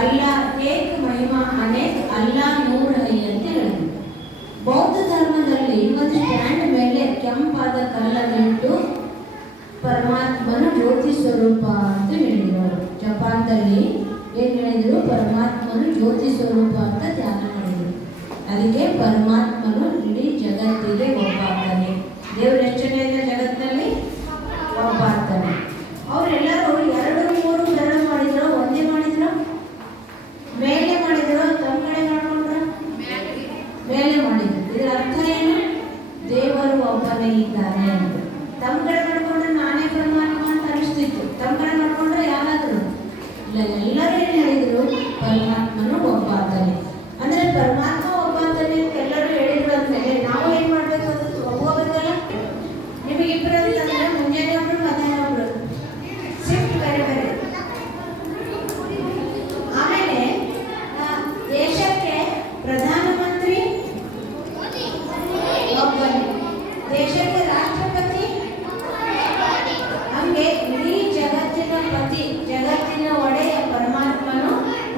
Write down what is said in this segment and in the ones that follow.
ಅಲ್ಲಾ ಏಕ ಮಹಿಮಾ ಅನೇಕ ಅಲ್ಲಾ ನೂರ ಅಂತ ಹೇಳಿದ್ರು ಬೌದ್ಧ ಧರ್ಮದಲ್ಲಿ ಒಂದು ಸ್ಟ್ಯಾಂಡ್ ಮೇಲೆ ಕೆಂಪಾದ ಕಲ್ಲನ್ನಿಟ್ಟು ಪರಮಾತ್ಮನ ಜ್ಯೋತಿ ಸ್ವರೂಪ ಅಂತ ಹೇಳಿದರು ಜಪಾನ್ದಲ್ಲಿ ಏನು ಹೇಳಿದರು? ಪರಮಾತ್ಮನು ಜ್ಯೋತಿ ಸ್ವರೂಪ ಅಂತ ಧ್ಯಾನ ಮಾಡಿದರು. ಅದಕ್ಕೆ ಪರಮಾತ್ಮನು ಇಡೀ ಜಗತ್ತಿಗೆ ಎಲ್ಲರೂ ಏನು ಹೇಳಿದ್ರು ಪರಮಾತ್ಮನು ಒಬ್ಬ ಆತಾನೆ ಅಂದ್ರೆ ಪರಮಾತ್ಮ ಒಬ್ಬ ಆತಾನೆ ಅಂತ ಎಲ್ಲರೂ ಹೇಳಿದ್ರು ಅಂದ್ಮೇಲೆ ನಾವು ಏನು ಮಾಡಬೇಕು ಅಂತ ಒಪ್ಕೋಬೇಕಲ್ಲ ನಿಮಗೆ ಇಬ್ಬರು ಅಂತಂದ್ರೆ ಮುಂಜಾನೆ ಒಬ್ರು ಮಧ್ಯಾಹ್ನ ಒಬ್ರು ಶಿಫ್ಟ್ ಬೇರೆ ಬೇರೆ. ಆಮೇಲೆ ದೇಶಕ್ಕೆ ಪ್ರಧಾನಮಂತ್ರಿ ಒಬ್ಬನೇ. ದೇಶಕ್ಕೆ ರಾಷ್ಟ್ರಪತಿ ಹಂಗೆ ಇಡೀ ಜಗತ್ತಿನ ಪತಿ ಜಗತ್ತಿನ ಒಡೆಯ ಪರಮಾತ್ಮನು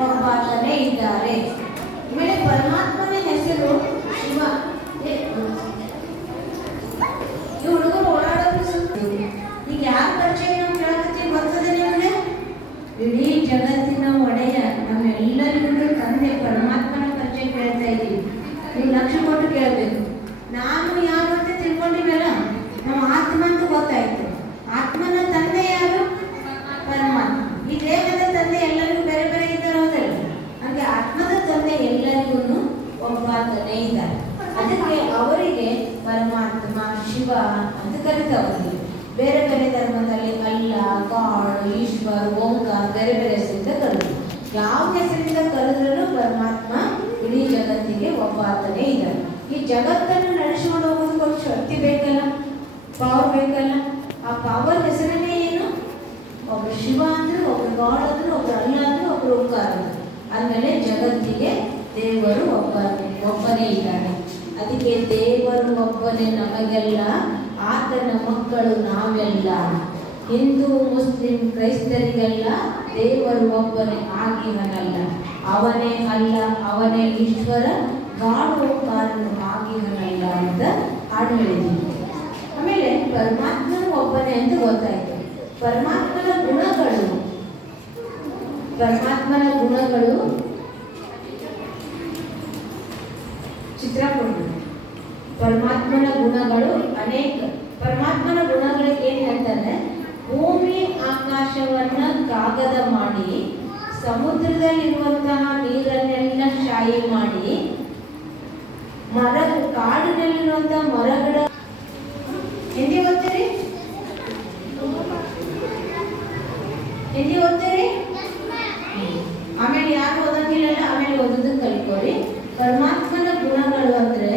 ಒಬ್ಬಾತನೇ ಇದ್ದಾರೆ ಆಮೇಲೆ ಪರಮಾತ್ಮನ ಹೆಸರು ಶಿವ ಏ, ಈ ಹುಡುಗರು ಓಡಾಡೋದು ಸುತ್ತು ಈಗ ಯಾರು ಪರಿಚಯ ನಾವು ಕೇಳಕತ್ತೀವಿ ಬರ್ತದೆ ನಿಮಗೆ ಇಡೀ ಜಗತ್ತಿನ ಒಡೆಯ ನಮ್ಮೆಲ್ಲರಿಗೂ ತಂದೆ ಪರಮಾತ್ಮನ ಪರಿಚಯ ಕೇಳ್ತಾ ಇದ್ದೀವಿ ನೀವು ಲಕ್ಷ ಕೊಟ್ಟು ಕೇಳಬೇಕು ನಾನು ಯಾರು ಅಂತ ತಿಳ್ಕೊಂಡಿವಲ್ಲ ನಮ್ಮ ಆತ್ಮ ಅಂತ ಗೊತ್ತಾಯ್ತು ಆತ್ಮನ ತಂದೆ ಯಾರು ಪರಮಾತ್ಮ ಈ ದೇಹದ ತಂದೆ ಎಲ್ಲರಿಗೂ ಬೇರೆ ಬೇರೆ ಇದ್ದಾರೆ ಹೌದಲ್ಲ ಹಾಗೆ ಆತ್ಮದ ತಂದೆ ಎಲ್ಲರಿಗೂ ಒಬ್ಬಾತನೇ ಇದ್ದಾರೆ ಅದಕ್ಕೆ ಅವರಿಗೆ ಪರಮಾತ್ಮ ಶಿವ ಅಂತ ಕರೀತಾವ್ರಿಗೆ ಬೇರೆ ಬೇರೆ ಧರ್ಮದಲ್ಲಿ ಅಲ್ಲ ಗಾಡ್ ಈಶ್ವರ್, ಓಂಕಾರ್, ಬೇರೆ ಬೇರೆ ಹೆಸರಿಂದ ಕರೆದ್ರು. ಯಾವ ಹೆಸರಿಂದ ಕರೆದ್ರೂ ಪರಮಾತ್ಮ ಇಡೀ ಜಗತ್ತಿಗೆ ಒಬ್ಬ ಆತನೇ ಇದ್ದಾರೆ ಈ ಜಗತ್ತನ್ನು ನಡೆಸ್ಕೊಂಡು ಹೋಗೋದಕ್ಕೆ ಶಕ್ತಿ ಬೇಕಲ್ಲ? ಪವರ್ ಬೇಕಲ್ಲ? ಆ ಪವರ್ ಹೆಸರನ್ನೇ ಏನು? ಒಬ್ಬ ಶಿವ ಅಂದ್ರೆ, ಒಬ್ರು ಗಾಡ್ ಅಂದ್ರೆ, ಒಬ್ರು ಅಲ್ಲ ಅಂದ್ರೆ, ಒಬ್ರು ಓಂಕಾರ ಅಂದ್ರೆ. ಅಂದಮೇಲೆ ಜಗತ್ತಿಗೆ ದೇವರು ಒಬ್ಬನೇ ಒಬ್ಬನೇ ಇದ್ದಾನೆ. ಅದಕ್ಕೆ ದೇವರು ಒಬ್ಬನೇ ನಮಗೆಲ್ಲ, ಆತನ ಮಕ್ಕಳು ನಾವೆಲ್ಲ. ಹಿಂದೂ, ಮುಸ್ಲಿಂ, ಕ್ರೈಸ್ತರಿಗೆಲ್ಲ ದೇವರು ಒಬ್ಬನೇ, ಆಗಿಹನಲ್ಲ. ಅವನೇ ಅಲ್ಲ, ಅವನೇ ಈಶ್ವರ ಗಾಡು ಆಗಿಹನಲ್ಲ ಅಂತ ಹಾಡು ಹೇಳಿದ್ದೀನಿ ಆಮೇಲೆ ಪರಮಾತ್ಮನು ಒಬ್ಬನೇ ಅಂತ ಗೊತ್ತಾಯ್ತು. ಪರಮಾತ್ಮನ ಗುಣಗಳು. ಪರಮಾತ್ಮನ ಗುಣಗಳು ಚಿತ್ರ ಕೊಡು ಪರಮಾತ್ಮನ ಗುಣಗಳು ಅನೇಕ. ಪರಮಾತ್ಮನ ಗುಣಗಳಿಗೆ ಏನು ಹೇಳ್ತಾರೆ ಭೂಮಿ ಆಕಾಶವನ್ನ ಕಾಗದ ಮಾಡಿ, ಸಮುದ್ರದಲ್ಲಿರುವಂತಹ ನೀರನ್ನೆಲ್ಲ ಶಾಯಿ ಮಾಡಿ ಮರ ಕಾಡಿನಲ್ಲಿರುವಂತಹ ಮರಗಳ ಹಿಂದಿ ಓದ್ತೀರಿ ಹಿಂದಿ ಓದ್ತೀರಿ ಆಮೇಲೆ ಯಾರು ಓದಂಗಿಲ್ಲಲ್ಲ ಆಮೇಲೆ ಓದೋದಕ್ಕೆ ಕಲಿಕೋರಿ ಪರಮಾತ್ಮನ ಗುಣಗಳು ಅಂದ್ರೆ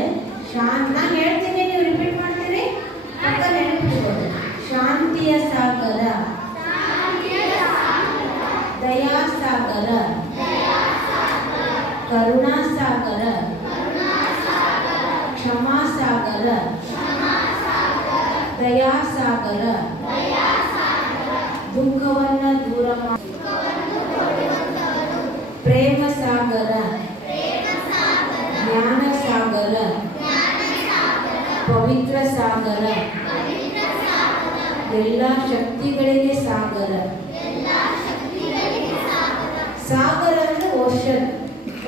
ಶಾಂತ ನಾನು ಹೇಳ್ತೀನಿ ನೀವು ರಿಪೀಟ್ ಮಾಡ್ತೀರಿ ಅಕ್ಕ ನೆನಪಿಟ್ಕೊಳ್ಳಿ ಶಾಂತಿಯ ಸಾಗರ ದಯಾ ಸಾಗರ ಕರುಣಾ ಸಾಗರ ಕ್ಷಮಾ ಸಾಗರ ದಯಾ ಸಾಗರ ದುಃಖವನ್ನ ದೂರ ಪ್ರೇಮ ಸಾಗರ. ಜ್ಞಾನ ಸಾಗರ. ಪವಿತ್ರ ಸಾಗರ. ಎಲ್ಲ ಶಕ್ತಿಗಳಿಗೆ ಸಾಗರ. ಸಾಗರ ಅಂದ್ರೆ ಓಷನ್.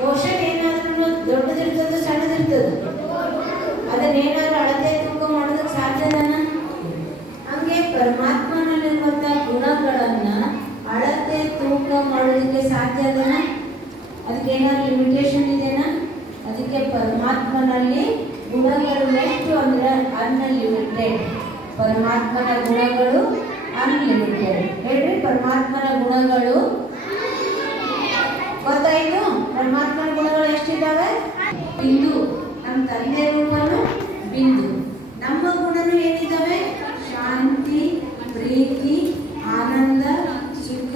ಓಷನ್ ಏನಾದ್ರೂ ದೊಡ್ಡದಿರ್ತದೆ ಸಣ್ಣದಿರ್ತದೆ. ಅದನ್ನೇನಾದ್ರೂ ಅಳತೆ ಹಂಗೆ ಪರಮಾತ್ಮನಲ್ಲಿರುವಂತ ಗುಣಗಳನ್ನ ಅಳತೆ ತೂಕ ಮಾಡೋದಕ್ಕೆ ಸಾಧ್ಯ ಅದಕ್ಕೆ ಏನಾದ್ರು ಲಿಮಿಟೇಷನ್ ಇದೆನಾ ಅದಕ್ಕೆ ಪರಮಾತ್ಮನಲ್ಲಿ ಗುಣಗಳು ಎಷ್ಟು ಅಂದ್ರೆ ಅನ್ಲಿಮಿಟೆಡ್ ಪರಮಾತ್ಮನ ಗುಣಗಳು ಅನ್ಲಿಮಿಟೆಡ್ ಹೇಳ್ರಿ, ಪರಮಾತ್ಮನ ಗುಣಗಳು. ಗೊತ್ತಾಯ್ತು? ಪರಮಾತ್ಮನ ಗುಣಗಳು ಎಷ್ಟಿದ್ದಾವೆ? ಬಿಂದು. ನಮ್ಮ ತಂದೆ ರೂಪನು ಬಿಂದು. ನಮ್ಮ ಗುಣನು ಶಾಂತಿ ಪ್ರೀತಿ, ಆನಂದ, ಸುಖ,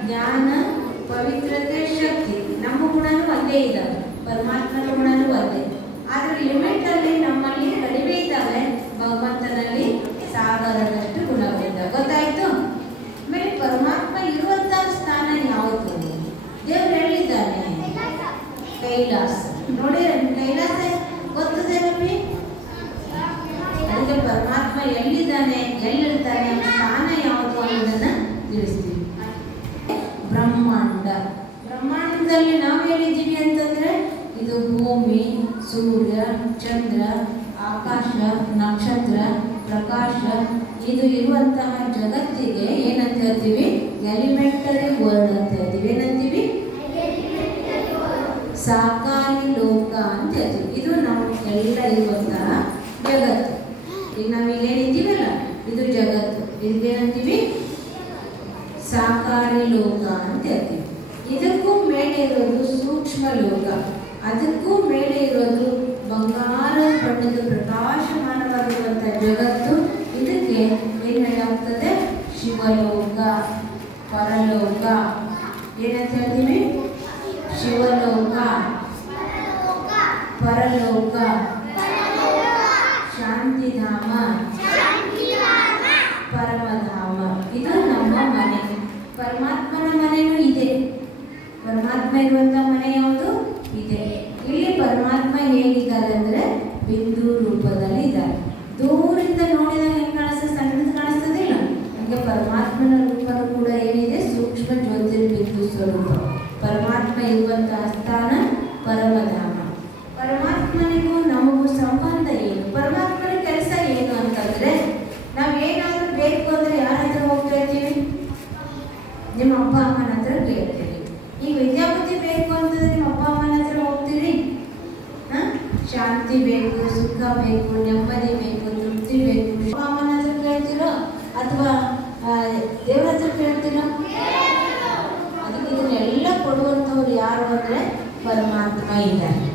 ಜ್ಞಾನ, ಪವಿತ್ರತೆ, ಶಕ್ತಿ. ನಮ್ಮ ಗುಣನೂ ಒಂದೇ ಇದ್ದಾವೆ ಪರಮಾತ್ಮನ ಗುಣನೂ ಒಂದೇ ಆದರೆ ಲಿಮಿಟ್ ಅಲ್ಲಿ ನಮ್ಮಲ್ಲಿ ಕಡಿಮೆ ಇದ್ದಾವೆ ಭಗವಂತನಲ್ಲಿ ಸಾಗರದಷ್ಟು ಗುಣಗಳಿದ್ದಾವೆ ಗೊತ್ತಾಯ್ತು ಆಮೇಲೆ ಪರಮಾತ್ಮ ಇರುವಂತಹ ಸ್ಥಾನ ಯಾವುದು ದೇವ್ರು ಕೈಲಾಸ ನೋಡಿ ಕೈಲಾಸ ಗೊತ್ತದೇನಪ್ಪಿ ಅದಕ್ಕೆ ಪರಮಾತ್ಮ ಎಲ್ಲಿದ್ದಾನೆ ಎಲ್ಲಿರ್ತಾನೆ ಅವನ ಸ್ಥಾನ ಯಾವುದು ಅನ್ನೋದನ್ನ ತಿಳಿಸ್ತೀವಿ ಬ್ರಹ್ಮಾಂಡ ಬ್ರಹ್ಮಾಂಡದಲ್ಲಿ ನಾವು ಹೇಳಿದ್ದೀವಿ ಅಂತಂದ್ರೆ ಇದು ಭೂಮಿ ಸೂರ್ಯ ಚಂದ್ರ ಆಕಾಶ ನಕ್ಷತ್ರ ಪ್ರಕಾಶ ಇದು ಇರುವಂತಹ ಜಗತ್ತಿಗೆ ಏನಂತ ಹೇಳ್ತೀವಿ ಎಲಿಮೆಂಟರಿ ವರ್ಡ್ ಅಂತ ಹೇಳ್ತೀವಿ. ಏನಂತೀವಿ? ಸಾಕಾರಿ ಲೋಕ ಅಂತ ಹೇಳ್ತೀವಿ. ಇದು ನಾವು ಎಲ್ಲ ಇರುವಂತಹ ಜಗತ್ತು ಈಗ ನಾವೀಗ ಏನಿದ್ದೀವಲ್ಲ ಇದು ಜಗತ್ತು ಇದಕ್ಕೇನಂತೀವಿ ಸಾಕಾರಿ ಲೋಕ ಅಂತ ಹೇಳ್ತೀವಿ ಇದಕ್ಕೂ ಮೇಲೆ ಇರೋದು ಸೂಕ್ಷ್ಮ ಲೋಕ ಅದಕ್ಕೂ ಮೇಲೆ ಇರೋದು ಬಂಗಾರ ಬಣ್ಣದ ಪ್ರಕಾಶಮಾನವಾಗಿರುವಂಥ ಜಗತ್ತು ಇದಕ್ಕೆ ಏನು ಹೇಳಾಗ್ತದೆ ಶಿವಲೋಕ ಪರಲೋಕ ಏನಂತ ಹೇಳ್ತೀವಿ ಶಿವಲೋಕ ಪರಲೋಕ ಶಾಂತಿಧಾಮ ಪರಮಧಾಮ ಇದು ನಮ್ಮ ಮನೆ ಪರಮಾತ್ಮನ ಮನೆಯೂ ಇದೆ ಪರಮಾತ್ಮ ಇರುವಂತ ಮನೆ ಯಾವುದು ಇದೆ ಇಲ್ಲಿ ಪರಮಾತ್ಮ ಹೇಗಿದ್ದಾರೆ ಅಂದ್ರೆ ಬಿಂದು ರೂಪದಲ್ಲಿ ಇದ್ದಾರೆ ದೂರಿಂದ ನೋಡಿದಾಗ ಹೆಂಗ್ ಕಾಣಿಸ್ತದೆ ಸಣ್ಣದು ಕಾಣಿಸ್ತದಿಲ್ಲ ಹಂಗೆ ಪರಮಾತ್ಮನ ರೂಪನೂ ಕೂಡ ಏನಿದೆ ಸೂಕ್ಷ್ಮ ಜ್ಯೋತಿರ್ಬಿಂದು ಸ್ವರೂಪ ಪರಮಾತ್ಮ ಇರುವಂತಹ ಸ್ಥಾನ ಪರಮಧಾಮ ಪರಮಾತ್ಮನಿಗೂ ನಮಗೂ ಸಂಬಂಧ ಏನು ಪರಮಾತ್ಮನ ಕೆಲಸ ಏನು ಅಂತಂದ್ರೆ ನಾವ್ ಏನಾದ್ರೂ ಬೇಕು ಅಂದ್ರೆ ಯಾರ ಹತ್ರ ಹೋಗ್ತಾ ಇರ್ತೀವಿ ನಿಮ್ಮ ಅಪ್ಪ ಅಮ್ಮನ ಹತ್ರ ಕೇಳ್ತೀರಿ ಈಗ ವಿದ್ಯಾಬುದ್ಧಿ ಬೇಕು ಅಂತಂದ್ರೆ ನಿಮ್ಮ ಅಪ್ಪ ಅಮ್ಮನ ಹತ್ರ ಹೋಗ್ತೀರಿ ಹ? ಶಾಂತಿ ಬೇಕು ಸುಖ ಬೇಕು ನೆಮ್ಮದಿ ಬೇಕು ತೃಪ್ತಿ ಬೇಕು ಅಪ್ಪ ಅಮ್ಮನ ಹತ್ರ ಕೇಳ್ತೀರೋ ಅಥವಾ ದೇವರ ಹತ್ರ ಕೇಳ್ತೀರೋ ಅದಕ್ಕೆ ಇದನ್ನೆಲ್ಲ ಕೊಡುವಂಥವ್ರು ಯಾರು ಅಂದರೆ ಇದ್ದಾರೆ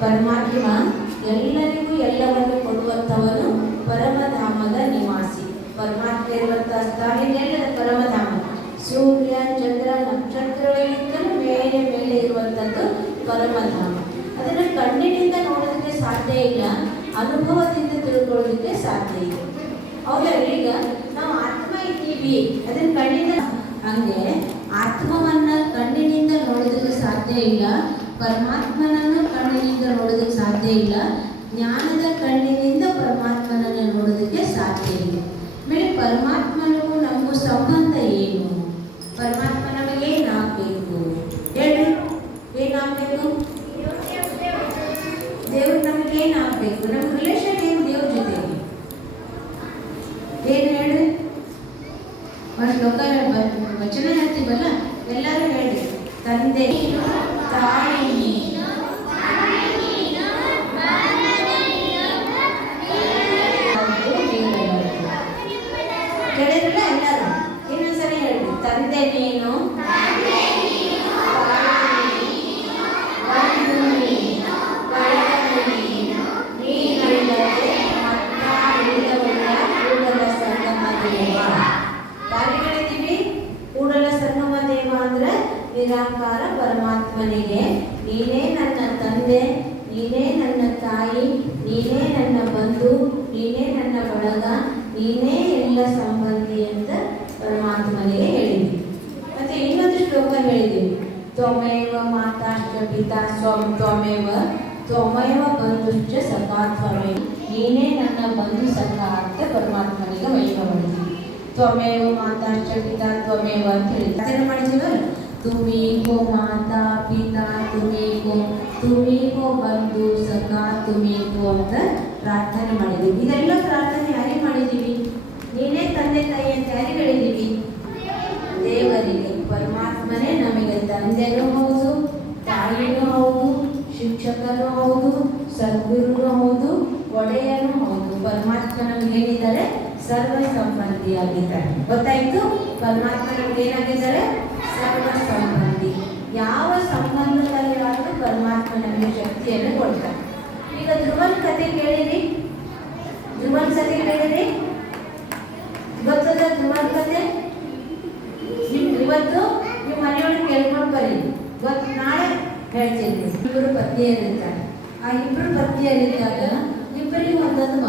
ಪರಮಾತ್ಮ ಎಲ್ಲರಿಗೂ ಎಲ್ಲವನ್ನು ಕೊಡುವಂಥವನು ಪರಮಧಾಮದ ನಿವಾಸಿ. ಪರಮಾತ್ಮ ಇರುವಂತಹ ಸ್ಥಾನ ಎಲ್ಲದ ಪರಮಧಾಮ. ಸೂರ್ಯ ಚಂದ್ರ ನಕ್ಷತ್ರಗಳಿಗಿಂತಲೂ ಮೇಲೆ ಮೇಲೆ ಇರುವಂಥದ್ದು ಪರಮಧಾಮ. ಅದನ್ನು ಕಣ್ಣಿನಿಂದ ನೋಡೋದಕ್ಕೆ ಸಾಧ್ಯ ಇಲ್ಲ, ಅನುಭವದಿಂದ ತಿಳ್ಕೊಳ್ಳೋದಕ್ಕೆ ಸಾಧ್ಯ ಇದೆ ಹೌದಾ ಈಗ? ನಾವು ಆತ್ಮ ಇದ್ದೀವಿ, ಅದನ್ನು ಕಣ್ಣಿನ ಹಂಗೆ ಆತ್ಮವನ್ನು ಕಣ್ಣಿನಿಂದ ನೋಡೋದಕ್ಕೆ ಸಾಧ್ಯ ಇಲ್ಲ ಪರಮಾತ್ಮನನ್ನು ಕಣ್ಣಿನಿಂದ ನೋಡೋದಕ್ಕೆ ಸಾಧ್ಯ ಇಲ್ಲ. ಜ್ಞಾನದ ಕಣ್ಣಿನಿಂದ ಪರಮಾತ್ಮನನ್ನು ನೋಡೋದಕ್ಕೆ ಸಾಧ್ಯ ಇಲ್ಲ. ಆಮೇಲೆ ಪರಮಾತ್ಮನಿಗೂ ನಮಗೂ ಸಂಬಂಧ ಏನು? ಪರಮಾತ್ಮ ನಮಗೆ ಏನಾಗಬೇಕು ಹೇಳಿ ಏನಾಗಬೇಕು ದೇವ್ರು ನಮಗೆ ಏನಾಗಬೇಕು ನಮ್ಮ ರಿಲೇಷನ್ ಏನು ದೇವ್ರ ಜೊತೆಗೆ ಏನು ಹೇಳಿ ಒಂದು ಶ್ಲೋಕ ಬ- ವಚನ ಹೇಳ್ತೀವಲ್ಲ ಎಲ್ಲರೂ ಹೇಳಿ ತಂದೆ ನೀನು, ತಾಯಿ ನೀನು. ಅದು ದೇವರದು. ಕೇಳಿದ್ರಲ್ಲ ಎಲ್ಲರೂ ಇನ್ನೊಂದ್ಸರಿ ಹೇಳಿ ತಂದೆ ನೀನು ತಾಯಿ ನೀನು, ಬಂಧು ನೀನು, ಬಳಗ ನೀನು, ನೀನಲ್ಲದೆ ಮತ್ತಾರಿಲ್ಲವಲ್ಲ ಕೂಡಲ ಸಂಗಮ ದೇವ ಯಾರಿಗೆ ಹೇಳಿದ್ದೀವಿ ಕೂಡಲ ಸಂಗಮ ದೇವ ಅಂದ್ರೆ ನಿರಾಕಾರ ಪರಮಾತ್ಮನಿಗೆ ನೀನೇ ನನ್ನ ತಂದೆ ನೀನೇ ನನ್ನ ತಾಯಿ ನೀನೇ ನನ್ನ ಬಂಧು ನೀನೇ ನನ್ನ ಬಳಗ ನೀನೇ ಎಲ್ಲ ಸಂಬಂಧಿ ಅಂತ ಪರಮಾತ್ಮನಿಗೆ ಹೇಳಿದ್ವಿ ಮತ್ತೆ ಇನ್ನೊಂದು ಶ್ಲೋಕ ತ್ವಮೇವ ಮಾತಾಶ್ಚ ಪಿತಾ ಸ್ವಂ ತ್ವಮೇವ ತ್ವಮೇವ ಬಂಧುಶ್ಚ ಸಖಾ ತ್ವಮೇವ ನೀನೇ ನನ್ನ ಬಂಧು ಸಖ ಅಂತ ಪರಮಾತ್ಮನಿಗೆ ವೈಭವ ಮಾಡಿದ್ವಿ ತ್ವಮೇವ ಮಾತಾಶ್ಚ ಪಿತಾ ತ್ವಮೇವ ಅಂತ ಹೇಳಿ ಏನು ಮಾಡಿದ್ದೀವಲ್ಲ ತುಮಿ ಕೋ ಮಾತಾ ಪಿತಾ ತುಮಿ ಕೋ ತುಮಿ ಕೋ ಬಂಧು ಸಖ ತುಮಿ ಗೋ ಅಂತ ಪ್ರಾರ್ಥನೆ ಮಾಡಿದ್ದೀವಿ ಇದೆಲ್ಲ ಪ್ರಾರ್ಥನೆ ಯಾರಿಗೆ ಮಾಡಿದ್ದೀವಿ? ನೀನೇ ತಂದೆ ತಾಯಿ ಅಂತ ಯಾರಿಗೆ ಹೇಳಿದ್ದೀವಿ ದೇವರಿಗೆ ಪರಮಾತ್ಮನೇ ನಮಗೆ ತಂದೆನೂ ಹೌದು, ತಾಯಿನೂ ಹೌದು, ಶಿಕ್ಷಕನೂ ಹೌದು, ಸದ್ಗುರುನೂ ಹೌದು, ಒಡೆಯನೂ ಹೌದು. ಪರಮಾತ್ಮ ನಮ್ಗೆ ಏನಿದ್ದಾರೆ ಸರ್ವ ಸಂಬಂಧಿಯಾಗಿದ್ದಾರೆ ಗೊತ್ತಾಯ್ತು? ಪರಮಾತ್ಮ ನಮ್ಗೆ ಏನಾಗಿದ್ದಾರೆ?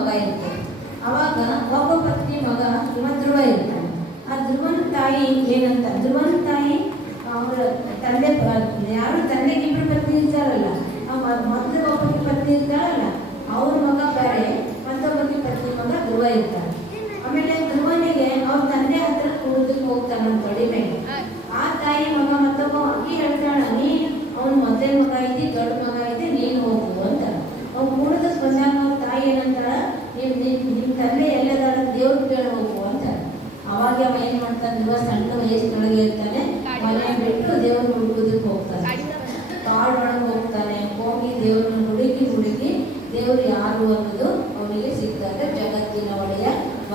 ಮಗ ಇರ್ತಾನೆ ಅವಾಗ ಒಬ್ಬ ಪತ್ನಿ ಮಗ ಧ್ರುವ ಇರ್ತಾನೆ. ಆ ಧ್ರುವನ ತಾಯಿ ಏನಂತ? ಧ್ರುವನ ತಾಯಿ ಅವರ ತಂದೆ ಯಾರು ತಂದೆಗೆ ಇಬ್ಬರು ಪತ್ನಿ ಇರ್ತಾರಲ್ಲ ಅವ ಮೊದಲು ಒಬ್ಬನಿಗೆ ಪತ್ನಿ ಇರ್ತಾರಲ್ಲ ಅವ್ರ ಮಗ ಬೇರೆ, ಮತ್ತೊಬ್ಬನಿಗೆ ಪತ್ನಿ ಮಗ ಧ್ರುವ ಇರ್ತಾರೆ ಆಮೇಲೆ ಧ್ರುವನಿಗೆ ಅವ್ರ ತಂದೆ ಹತ್ರ ಕುಡಿದಕ್ಕೆ ಹೋಗ್ತಾನ ಅಂತ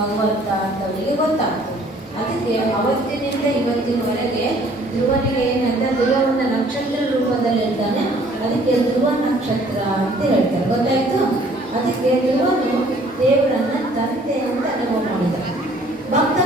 ಮಂಗಂತ ಅಂತವರಿಗೆ ಗೊತ್ತಾಗ್ತದೆ. ಅದಕ್ಕೆ ಅವತ್ತಿನಿಂದ ಇವತ್ತಿನವರೆಗೆ ಧ್ರುವನಿಗೆ ಏನಂತ ಧ್ರುವನ ನಕ್ಷತ್ರ ರೂಪದಲ್ಲಿರ್ತಾನೆ, ಅದಕ್ಕೆ ಧ್ರುವ ನಕ್ಷತ್ರ ಅಂತ ಹೇಳ್ತಾರೆ. ಗೊತ್ತಾಯ್ತು? ಅದಕ್ಕೆ ಧ್ರುವನು ದೇವರನ್ನ ತಂದೆ ಅಂತ ಅನುಭವ ಮಾಡಿದ ಭಕ್ತ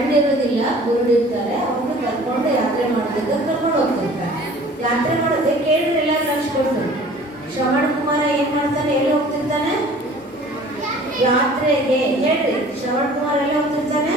ಫ್ರೆಂಡ್ ಇರೋದಿಲ್ಲ ಗುರುಡು ಇರ್ತಾರೆ, ಅವ್ರನ್ನ ಕರ್ಕೊಂಡು ಯಾತ್ರೆ ಮಾಡಬೇಕು ಕರ್ಕೊಂಡು ಹೋಗ್ತಿರ್ತಾನೆ ಯಾತ್ರೆ ಮಾಡೋದೇ ಕೇಳಿದ್ರೆ ಎಲ್ಲ ಕಳ್ಸಿಕೊಡ್ತಾರೆ ಶ್ರವಣ ಕುಮಾರ ಏನ್ ಮಾಡ್ತಾನೆ? ಎಲ್ಲಿ ಹೋಗ್ತಿರ್ತಾನೆ? ಯಾತ್ರೆಗೆ. ಹೇಳ್ರಿ, ಶ್ರವಣ ಕುಮಾರ್ ಎಲ್ಲ ಹೋಗ್ತಿರ್ತಾನೆ?